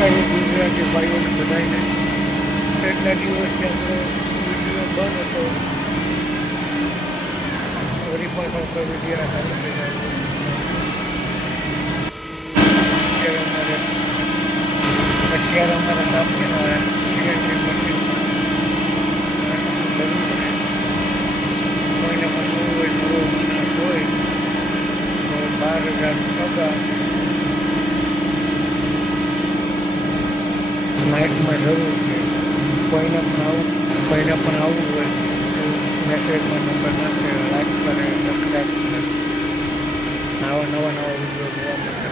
ભાઈ ગુજરાતી ભાઈઓને બધાને કેટલા દિવસથી આપણો વિડીયો બંધ હતો. વળી પાછો આપણે વિડીયો ચાલુ થઈ જાય. અત્યારે અમારે સાપીના CNC મશીન જરૂર છે. કોઈને પણ નવું હોય, નવો માણસ હોય તો 12,000 પગાર નાઇટમાં જરૂર છે. કોઈને પણ આવવું હોય તો મેસેજમાં નંબર નાખે, લાઈક કરે, સબસ્ક્રાઈબ કરે. નવા વિડીયો જોવા માટે